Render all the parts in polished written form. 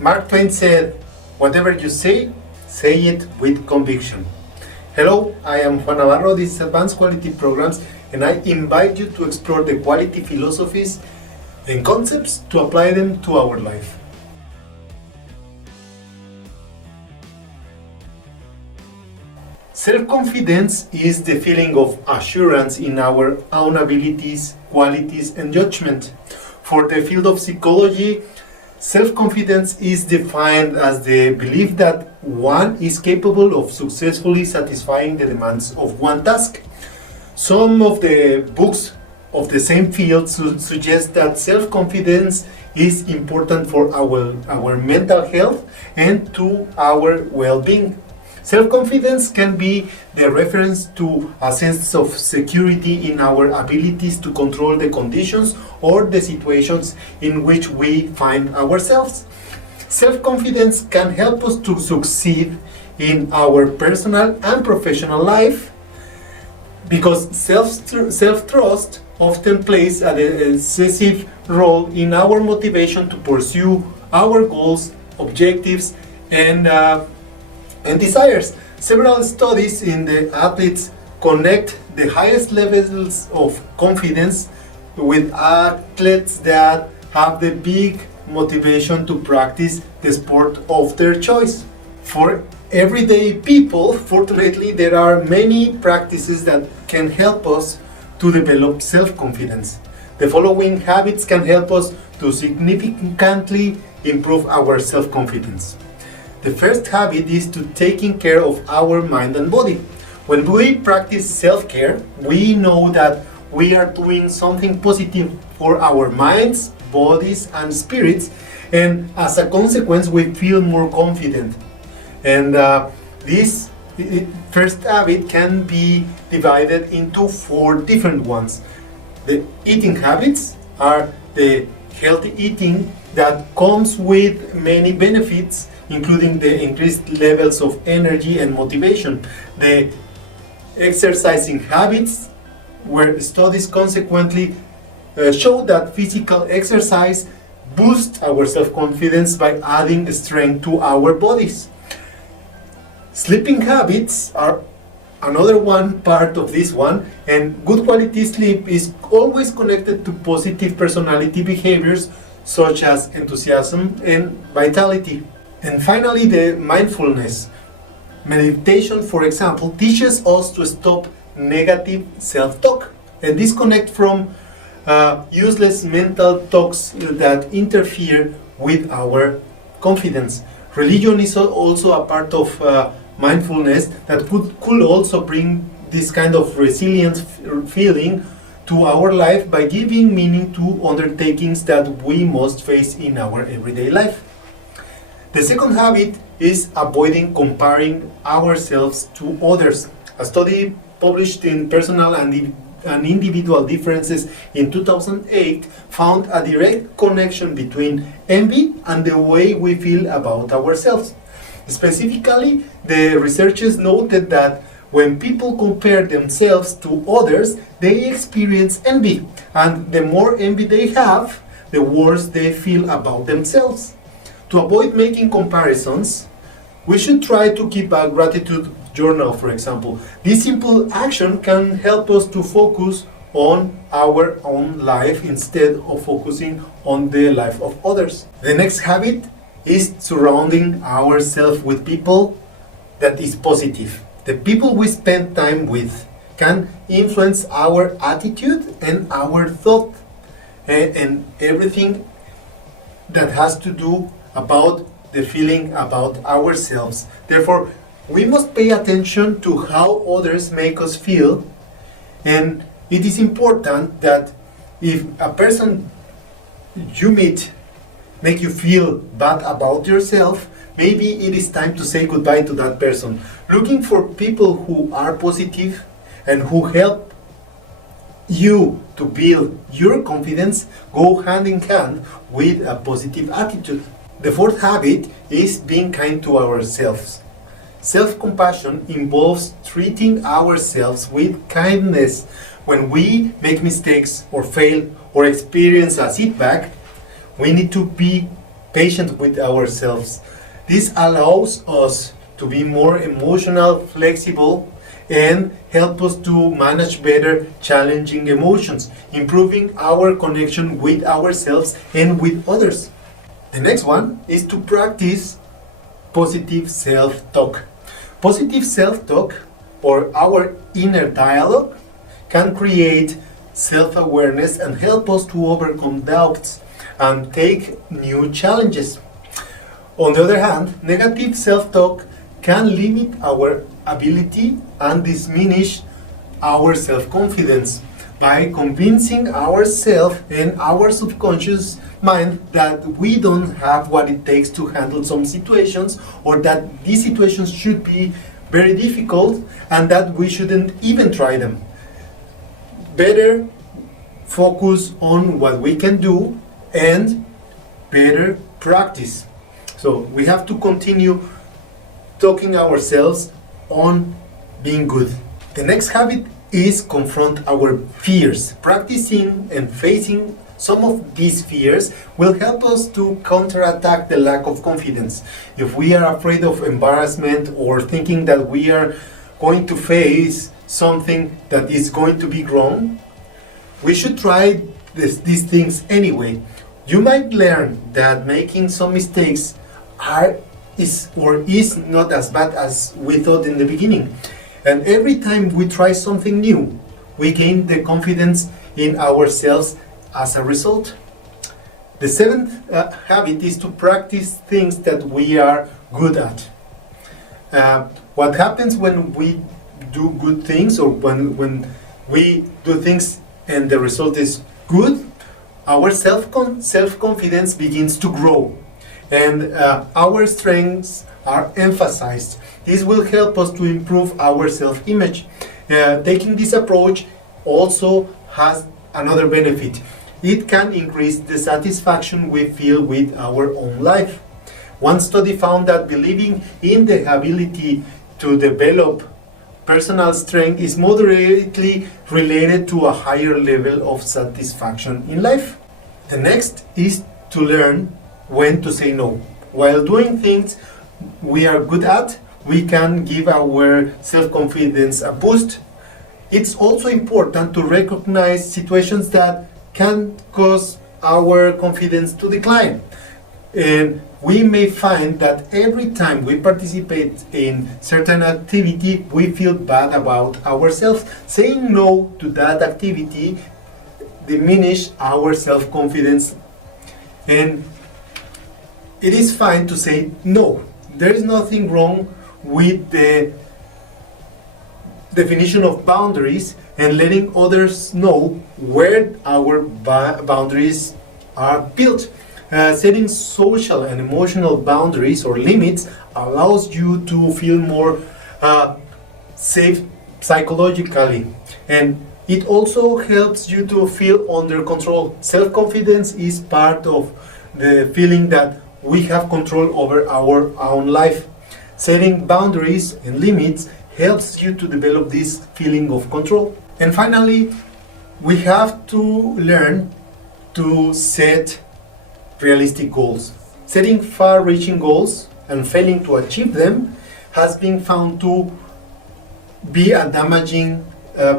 Mark Twain said, "Whatever you say it with conviction." Hello, I am Juan Navarro. This is Advanced Quality Programs, and I invite you to explore the quality philosophies and concepts to apply them to our life. Self-confidence is the feeling of assurance in our own abilities, qualities, and judgment. For the field of psychology, self-confidence is defined as the belief that one is capable of successfully satisfying the demands of one task. Some of the books of the same field suggest that self-confidence is important for our mental health and to our well-being. Self-confidence can be the reference to a sense of security in our abilities to control the conditions or the situations in which we find ourselves. Self-confidence can help us to succeed in our personal and professional life because self-trust often plays a decisive role in our motivation to pursue our goals, objectives, and desires. Several studies in the athletes connect the highest levels of confidence with athletes that have the big motivation to practice the sport of their choice. For everyday people, fortunately, there are many practices that can help us to develop self-confidence. The following habits can help us to significantly improve our self-confidence. The first habit is to taking care of our mind and body. When we practice self-care, we know that we are doing something positive for our minds, bodies, and spirits, and as a consequence, we feel more confident. And this first habit can be divided into 4 different ones. The eating habits are the healthy eating that comes with many benefits, including the increased levels of energy and motivation. The exercising habits, where studies consequently show that physical exercise boosts our self-confidence by adding strength to our bodies. Sleeping habits are another one part of this one, and good quality sleep is always connected to positive personality behaviors such as enthusiasm and vitality. And finally, the mindfulness. Meditation, for example, teaches us to stop negative self-talk and disconnect from useless mental talks that interfere with our confidence. Religion is also a part of mindfulness that could also bring this kind of resilient feeling to our life by giving meaning to undertakings that we must face in our everyday life. The second habit is avoiding comparing ourselves to others. A study published in Personal and Individual Differences in 2008 found a direct connection between envy and the way we feel about ourselves. Specifically, the researchers noted that when people compare themselves to others, they experience envy, and the more envy they have, the worse they feel about themselves. To avoid making comparisons, we should try to keep a gratitude journal, for example. This simple action can help us to focus on our own life instead of focusing on the life of others. The next habit is surrounding ourselves with people that is positive. The people we spend time with can influence our attitude and our thought and everything that has to do about the feeling about ourselves. Therefore, we must pay attention to how others make us feel, and it is important that if a person you meet make you feel bad about yourself, maybe it is time to say goodbye to that person. Looking for people who are positive and who help you to build your confidence go hand in hand with a positive attitude. The fourth habit is being kind to ourselves. Self-compassion involves treating ourselves with kindness. When we make mistakes or fail or experience a setback, we need to be patient with ourselves. This allows us to be more emotional, flexible, and help us to manage better challenging emotions, improving our connection with ourselves and with others. The next one is to practice positive self-talk. Positive self-talk, or our inner dialogue, can create self-awareness and help us to overcome doubts and take new challenges. On the other hand, negative self-talk can limit our ability and diminish our self-confidence by convincing ourselves and our subconscious mind that we don't have what it takes to handle some situations, or that these situations should be very difficult and that we shouldn't even try them. Better focus on what we can do and better practice. So we have to continue talking ourselves on being good. The next habit is confront our fears. Practicing and facing some of these fears will help us to counterattack the lack of confidence. If we are afraid of embarrassment or thinking that we are going to face something that is going to be wrong, we should try these things anyway. You might learn that making some mistakes is not as bad as we thought in the beginning. And every time we try something new, we gain the confidence in ourselves as a result. The seventh habit is to practice things that we are good at. What happens when we do good things, or when we do things and the result is good, our self-confidence begins to grow, and our strengths are emphasized. This will help us to improve our self-image. Taking this approach also has another benefit. It can increase the satisfaction we feel with our own life. One study found that believing in the ability to develop personal strength is moderately related to a higher level of satisfaction in life. The next is to learn when to say no. While doing things we are good at, we can give our self-confidence a boost. It's also important to recognize situations that can cause our confidence to decline. And we may find that every time we participate in certain activity, we feel bad about ourselves. Saying no to that activity diminish our self-confidence. And it is fine to say no. There is nothing wrong with the definition of boundaries and letting others know where our boundaries are built. Setting social and emotional boundaries or limits allows you to feel more safe psychologically, and it also helps you to feel under control. Self-confidence is part of the feeling that we have control over our own life. Setting boundaries and limits helps you to develop this feeling of control. And finally, we have to learn to set realistic goals. Setting far-reaching goals and failing to achieve them has been found to be a damaging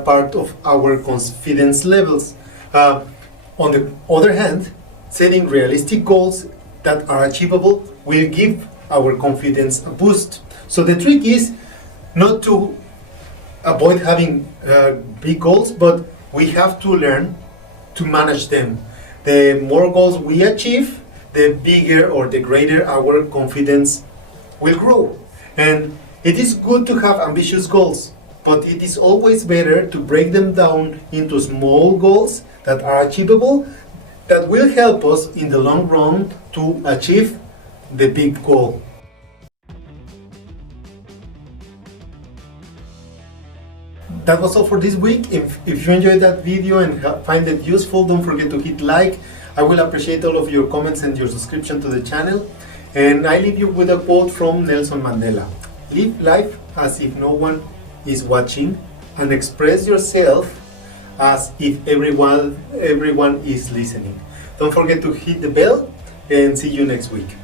part of our confidence levels. On the other hand, setting realistic goals that are achievable will give our confidence a boost. So the trick is not to avoid having big goals, but we have to learn to manage them. The more goals we achieve, the bigger or the greater our confidence will grow. And it is good to have ambitious goals, but it is always better to break them down into small goals that are achievable, that will help us in the long run to achieve the big goal. That was all for this week. If you enjoyed that video and find it useful, don't forget to hit like. I will appreciate all of your comments and your subscription to the channel. And I leave you with a quote from Nelson Mandela. Live life as if no one is watching, and express yourself as if everyone is listening. Don't forget to hit the bell and see you next week.